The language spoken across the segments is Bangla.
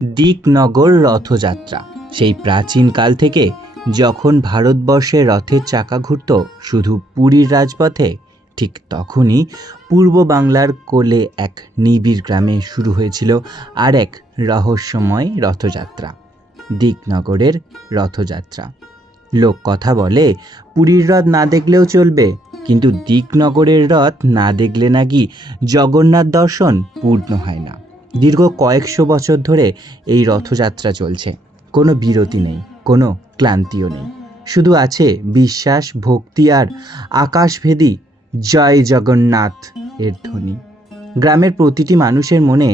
দিকনগর রথযাত্রা সেই প্রাচীনকাল থেকে যখন ভারতবর্ষে রথের চাকা ঘুরত শুধু পুরীর রাজপথে, ঠিক তখনই পূর্ব বাংলার কোলে এক নিবিড় গ্রামে শুরু হয়েছিল আর এক রহস্যময় রথযাত্রা, দিকনগরের রথযাত্রা। লোক কথা বলে পুরীর রথ না দেখলেও চলবে, কিন্তু দিকনগরের রথ না দেখলে নাকি জগন্নাথ দর্শন পূর্ণ হয় না। দীর্ঘ কয়েকশো বছর ধরে এই রথযাত্রা চলছে, কোনো বিরতি নেই, কোনো ক্লান্তিও নেই, শুধু আছে বিশ্বাস, ভক্তি আর আকাশভেদী জয় জগন্নাথ এর ধ্বনি। গ্রামের প্রতিটি মানুষের মনে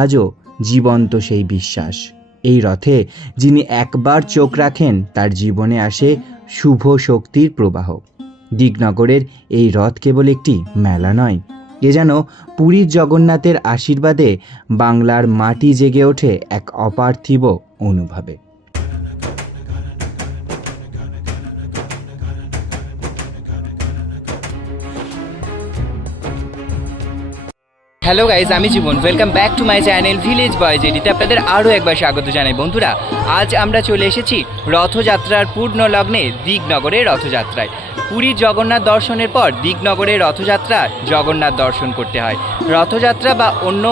আজও জীবন্ত সেই বিশ্বাস, এই রথে যিনি একবার চোখ রাখেন তার জীবনে আসে শুভ শক্তির প্রবাহ। দিকনগরের এই রথ কেবল একটি মেলা নয়, এ যেন পুরীর জগন্নাথের আশীর্বাদে বাংলার মাটি জেগে ওঠে এক অপার্থিব অনুভবে। হ্যালো গাইজ, আমি Jiban. Welcome back to my channel village boys এডিতে আপনাদের আরও একবার স্বাগত জানাই। বন্ধুরা, আজ আমরা চলে এসেছি রথযাত্রার পূর্ণ লগ্নে দিকনগরের রথযাত্রায়। পুরীর জগন্নাথ দর্শনের পর দিকনগরের রথযাত্রা জগন্নাথ দর্শন করতে হয়। রথযাত্রা বা অন্য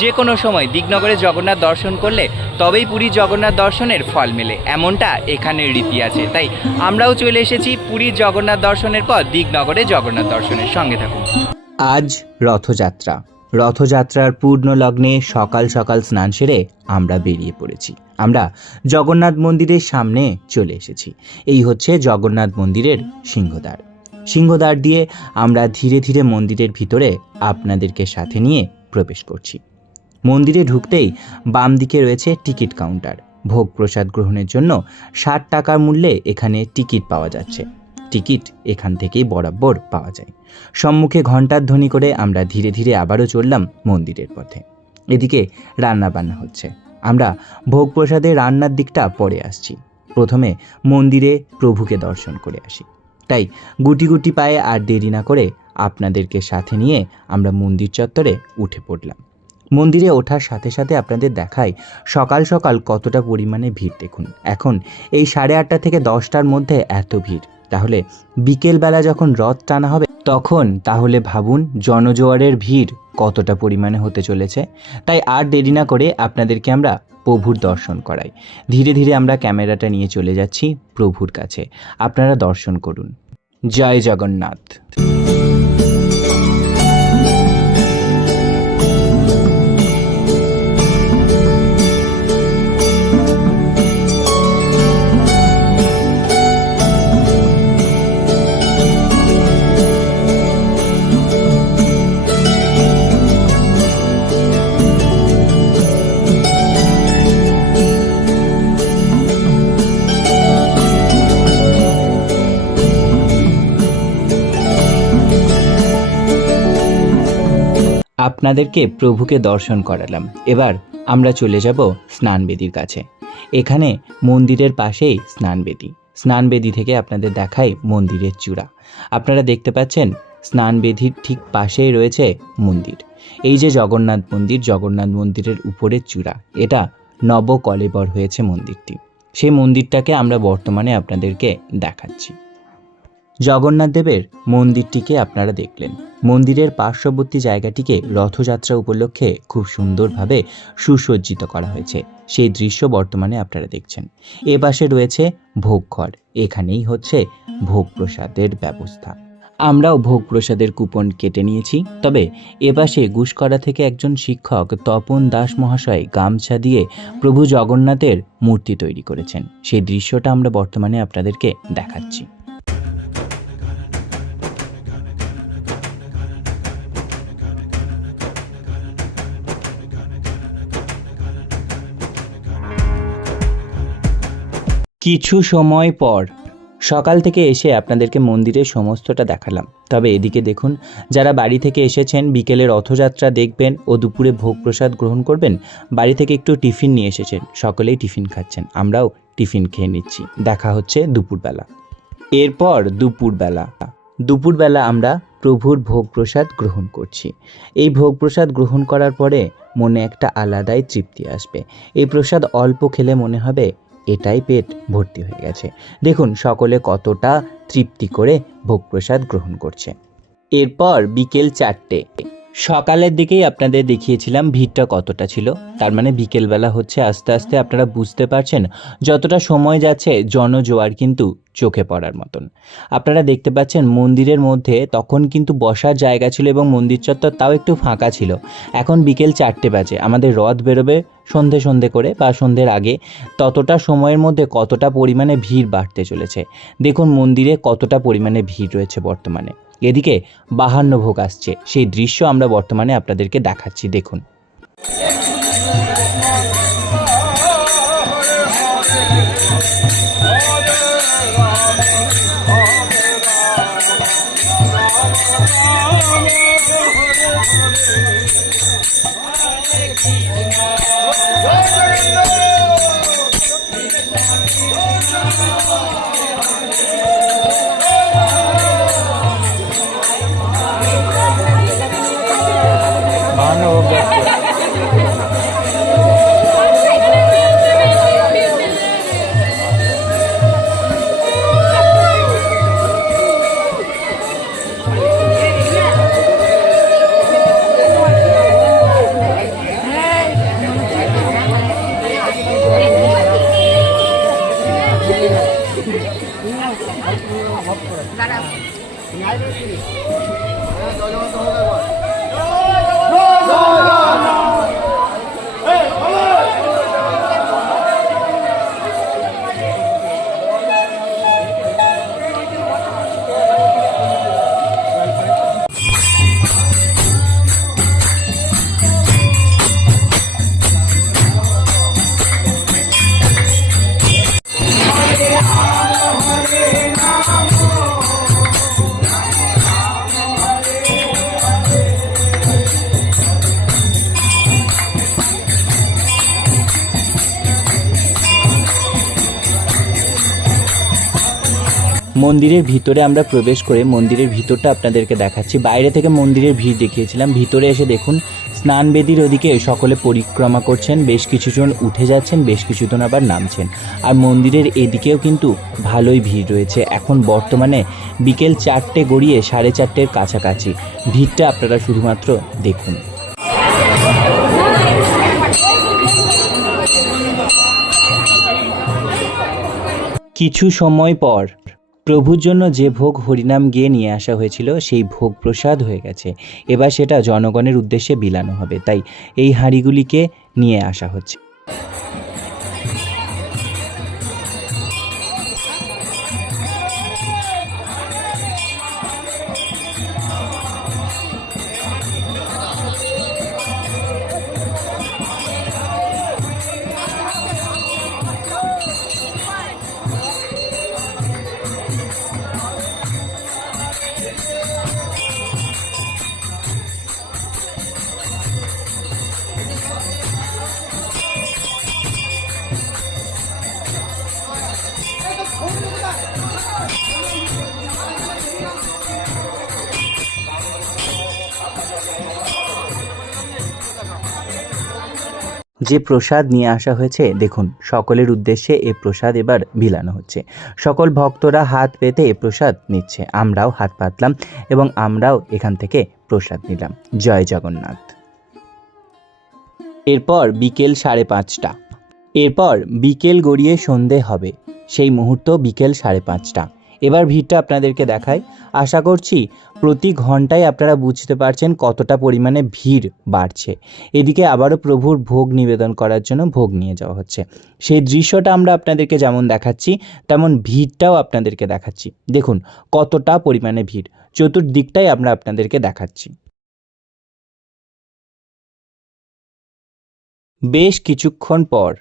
যে কোনো সময় দিকনগরে জগন্নাথ দর্শন করলে তবেই পুরীর জগন্নাথ দর্শনের ফল মেলে, এমনটা এখানের রীতি আছে। তাই আমরাও চলে এসেছি পুরীর জগন্নাথ দর্শনের পর দিকনগরে জগন্নাথ দর্শনের। সঙ্গে থাকুন। আজ রথযাত্রা, রথযাত্রার পূর্ণ লগ্নে সকাল সকাল স্নান সেরে আমরা বেরিয়ে পড়েছি। আমরা জগন্নাথ মন্দিরের সামনে চলে এসেছি। এই হচ্ছে জগন্নাথ মন্দিরের সিংহদ্বার। সিংহদ্বার দিয়ে আমরা ধীরে ধীরে মন্দিরের ভিতরে আপনাদেরকে সাথে নিয়ে প্রবেশ করছি। মন্দিরে ঢুকতেই বাম দিকে রয়েছে টিকিট কাউন্টার। ভোগ প্রসাদ গ্রহণের জন্য 60 টাকার মূল্যে এখানে টিকিট পাওয়া যাচ্ছে। টিকিট এখান থেকেই বরাবর পাওয়া যায়। সম্মুখে ঘণ্টার ধ্বনি করে আমরা ধীরে ধীরে আবারও চললাম মন্দিরের পথে। এদিকে রান্না বান্না হচ্ছে। আমরা ভোগ প্রসাদের রান্নার দিকটা পরে আসছি, প্রথমে মন্দিরে প্রভুকে দর্শন করে আসি। তাই গুটি গুটি পায়ে আর দেরি না করে আপনাদেরকে সাথে নিয়ে আমরা মন্দির চত্বরে উঠে পড়লাম। মন্দিরে ওঠার সাথে সাথে আপনাদের দেখাই সকাল সকাল কতটা পরিমাণে ভিড়। দেখুন, এখন এই 8:30 থেকে 10টার মধ্যে এত ভিড়, তাহলে বিকেলবেলা যখন রথ টানা হবে তখন তাহলে ভাবুন জনজোয়ারের ভিড় কতটা পরিমাণে হতে চলেছে। তাই আর দেরি না করে আপনাদেরকে আমরা প্রভুর দর্শন করাই। ধীরে ধীরে আমরা ক্যামেরাটা নিয়ে চলে যাচ্ছি প্রভুর কাছে। আপনারা দর্শন করুন। জয় জগন্নাথ। আপনাদেরকে প্রভুকে দর্শন করালাম। এবার আমরা চলে যাব স্নানবেদির কাছে। এখানে মন্দিরের পাশেই স্নানবেদি। স্নানবেদি থেকে আপনাদের দেখাই মন্দিরের চূড়া। আপনারা দেখতে পাচ্ছেন স্নানবেদির ঠিক পাশেই রয়েছে মন্দির। এই যে জগন্নাথ মন্দির, জগন্নাথ মন্দিরের উপরের চূড়া, এটা নবকলেবর হয়েছে মন্দিরটি। সেই মন্দিরটাকে আমরা বর্তমানে আপনাদেরকে দেখাচ্ছি। জগন্নাথ দেবের মন্দিরটিকে আপনারা দেখলেন। মন্দিরের পার্শ্ববর্তী জায়গাটিকে রথযাত্রা উপলক্ষে খুব সুন্দরভাবে সুসজ্জিত করা হয়েছে। সেই দৃশ্য বর্তমানে আপনারা দেখছেন। এ পাশে রয়েছে ভোগঘর, এখানেই হচ্ছে ভোগ প্রসাদের ব্যবস্থা। আমরাও ভোগ প্রসাদের কুপন কেটে নিয়েছি। তবে এপাশে গুসকরা থেকে একজন শিক্ষক তপন দাস মহাশয় গামছা দিয়ে প্রভু জগন্নাথের মূর্তি তৈরি করেছেন। সেই দৃশ্যটা আমরা বর্তমানে আপনাদেরকে দেখাচ্ছি। কিছু সময় পর সকাল থেকে এসে আপনাদেরকে মন্দিরের সমস্তটা দেখালাম। তবে এদিকে দেখুন, যারা বাড়ি থেকে এসেছেন বিকেলে রথযাত্রা দেখবেন ও দুপুরে ভোগ প্রসাদ গ্রহণ করবেন, বাড়ি থেকে একটু টিফিন নিয়ে এসেছেন। সকলেই টিফিন খাচ্ছেন, আমরাও টিফিন খেয়ে নিচ্ছি। দেখা হচ্ছে দুপুরবেলা। এরপর দুপুরবেলা আমরা প্রভুর ভোগ প্রসাদ গ্রহণ করছি। এই ভোগ প্রসাদ গ্রহণ করার পরে মনে একটা আলাদাই তৃপ্তি আসবে। এই প্রসাদ অল্প খেলে মনে হবে এটাই পেট ভর্তি হয়ে গেছে। দেখুন সকলে কতটা তৃপ্তি করে ভোগ প্রসাদ গ্রহণ করছে। এরপর বিকেল 4টে। সকালের দিকেই আপনাদের দেখিয়েছিলাম ভিড়টা কতটা ছিল, তার মানে বিকেলবেলা হচ্ছে আস্তে আস্তে আপনারা বুঝতে পারছেন যতটা সময় যাচ্ছে জনজোয়ার কিন্তু চোখে পড়ার মতন। আপনারা দেখতে পাচ্ছেন মন্দিরের মধ্যে তখন কিন্তু বসার জায়গা ছিল এবং মন্দির চত্বর তাও একটু ফাঁকা ছিল। এখন বিকেল 4টে বাজে, আমাদের রথ বেরোবে সন্ধে করে বা সন্ধ্যের আগে, ততটা সময়ের মধ্যে কতটা পরিমাণে ভিড় বাড়তে চলেছে। দেখুন মন্দিরে কতটা পরিমাণে ভিড় রয়েছে বর্তমানে। এদিকে 52 ভোগ আসছে, সেই দৃশ্য আমরা বর্তমানে আপনাদেরকে দেখাচ্ছি। দেখুন মন্দিরের ভিতরে আমরা প্রবেশ করে মন্দিরের ভিতরটা আপনাদেরকে দেখাচ্ছি। বাইরে থেকে মন্দিরের ভিড় দেখিয়েছিলাম, ভিতরে এসে দেখুন স্নানবেদির ওদিকে সকলে পরিক্রমা করছেন, বেশ কিছুজন উঠে যাচ্ছেন, বেশ কিছুজন আবার নামছেন। আর মন্দিরের এদিকেও কিন্তু ভালোই ভিড় রয়েছে। এখন বর্তমানে বিকেল 4টে গড়িয়ে 4:30-এর কাছাকাছি। ভিড়টা আপনারা শুধুমাত্র দেখুন। কিছু সময় পর প্রভুর জন্য যে ভোগ হরিনাম গিয়ে নিয়ে আসা হয়েছিল সেই ভোগ প্রসাদ হয়ে গেছে। এবার সেটা জনগণের উদ্দেশ্যে বিলানো হবে, তাই এই হাঁড়িগুলিকে নিয়ে আসা হচ্ছে। যে প্রসাদ নিয়ে আসা হয়েছে দেখুন সকলের উদ্দেশ্যে এই প্রসাদ এবার বিলানো হচ্ছে। সকল ভক্তরা হাত পেতে এই প্রসাদ নিচ্ছে, আমরাও হাত পাতলাম এবং আমরাও এখান থেকে প্রসাদ নিলাম। জয় জগন্নাথ। এরপর বিকেল 5:30। এরপর বিকেল গড়িয়ে সন্ধে হবে, সেই মুহূর্ত বিকেল 5:30। এবার ভিড়টা আপনাদেরকে দেখাই। আশা করছি প্রতি ঘন্টায় আপনারা বুঝতে পারছেন কতটা পরিমাণে ভিড় বাড়ছে। এদিকে আবারও প্রভুর ভোগ নিবেদন করার জন্য ভোগ নিয়ে যাওয়া হচ্ছে। সেই দৃশ্যটা আমরা আপনাদেরকে যেমন দেখাচ্ছি তেমন ভিড়টাও আপনাদেরকে দেখাচ্ছি। দেখুন কতটা পরিমাণে ভিড়, চতুর্দিকটাই আমরা আপনাদেরকে দেখাচ্ছি। বেশ কিছুক্ষণ পর,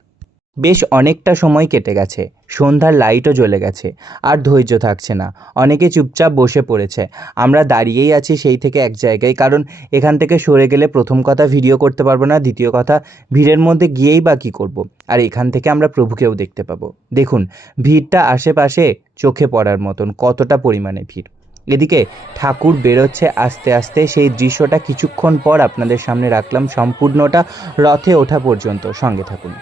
বেশ অনেকটা সময় কেটে গেছে, সন্ধ্যার লাইটও জ্বলে গেছে, আর ধৈর্য থাকছে না, অনেকে চুপচাপ বসে পড়েছে। আমরা দাঁড়িয়েই আছি সেই থেকে এক জায়গায়, কারণ এখান থেকে সরে গেলে প্রথম কথা ভিডিও করতে পারবো না, দ্বিতীয় কথা ভিড়ের মধ্যে গিয়েই বা কী করবো, আর এখান থেকে আমরা প্রভুকেও দেখতে পাবো। দেখুন ভিড়টা আশেপাশে চোখে পড়ার মতন, কতটা পরিমাণে ভিড়। এদিকে ঠাকুর বেরোচ্ছে আস্তে আস্তে, সেই দৃশ্যটা কিছুক্ষণ পর আপনাদের সামনে রাখলাম, সম্পূর্ণটা রথে ওঠা পর্যন্ত সঙ্গে থাকুন।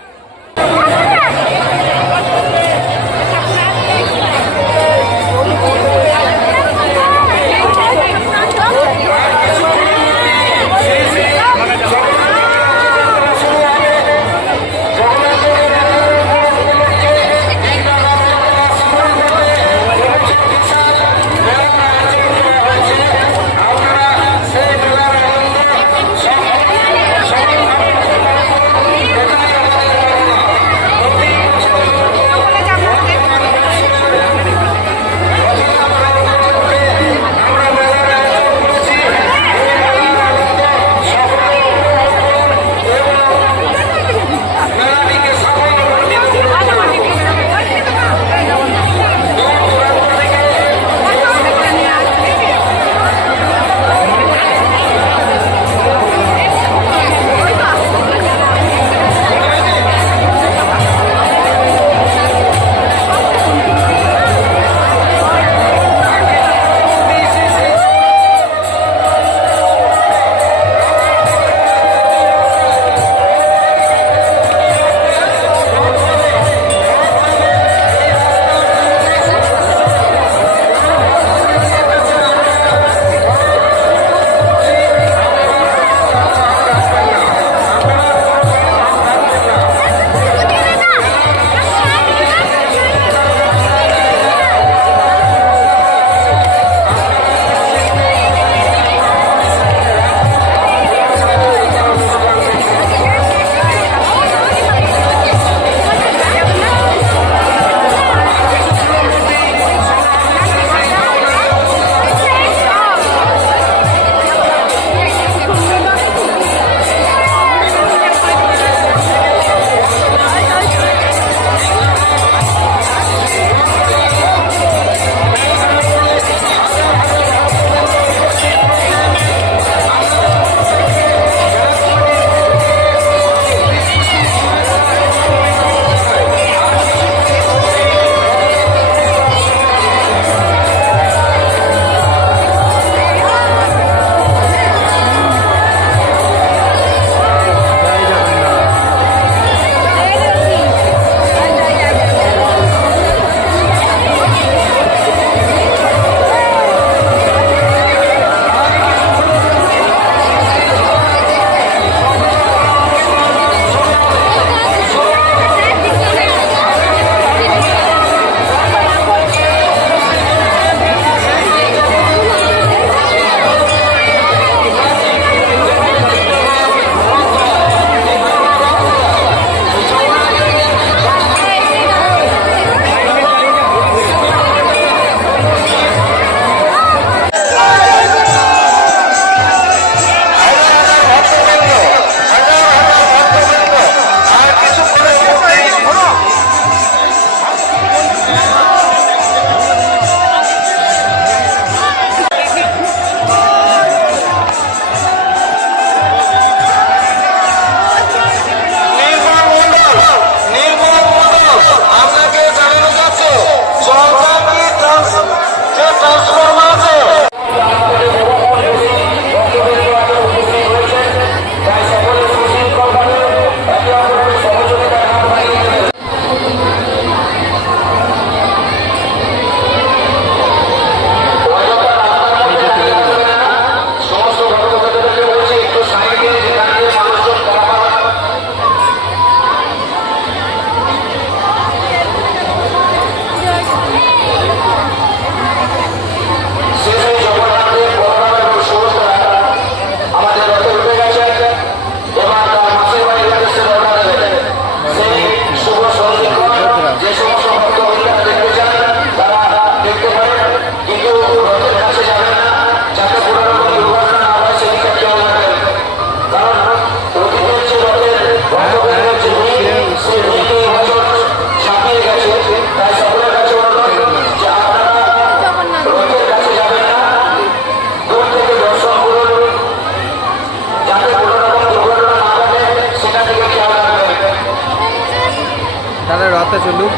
রথটা চলুক,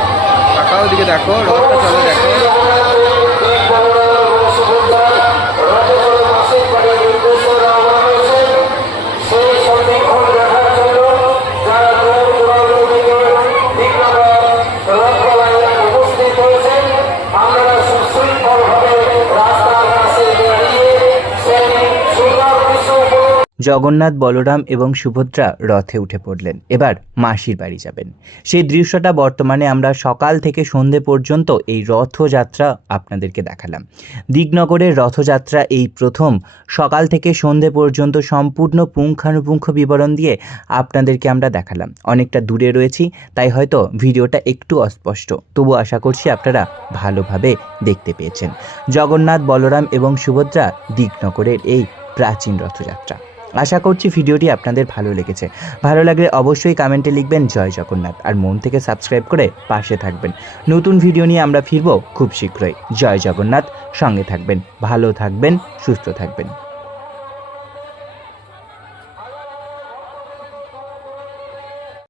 কাকা ওদিকে দেখো, রথটা চলো দেখো। জগন্নাথ, বলরাম এবং সুভদ্রা রথে উঠে পড়লেন। এবার মাসির বাড়ি যাবেন। সেই দৃশ্যটা বর্তমানে আমরা সকাল থেকে সন্ধে পর্যন্ত এই রথযাত্রা আপনাদেরকে দেখালাম। দিগনগরের রথযাত্রা এই প্রথম সকাল থেকে সন্ধে পর্যন্ত সম্পূর্ণ পুঙ্খানুপুঙ্খ বিবরণ দিয়ে আপনাদেরকে আমরা দেখালাম। অনেকটা দূরে রয়েছি, তাই হয়তো ভিডিওটা একটু অস্পষ্ট, তবু আশা করছি আপনারা ভালোভাবে দেখতে পেয়েছেন জগন্নাথ, বলরাম এবং সুভদ্রা দিগনগরের এই প্রাচীন রথযাত্রা। আশা করছি ভিডিওটি আপনাদের ভালো লেগেছে। ভালো লাগলে অবশ্যই কমেন্টে লিখবেন জয় জগন্নাথ, আর মন থেকে সাবস্ক্রাইব করে পাশে থাকবেন। নতুন ভিডিও নিয়ে আমরা ফিরব খুব শীঘ্রই। জয় জগন্নাথ, সঙ্গে থাকবেন, ভালো থাকবেন, সুস্থ থাকবেন।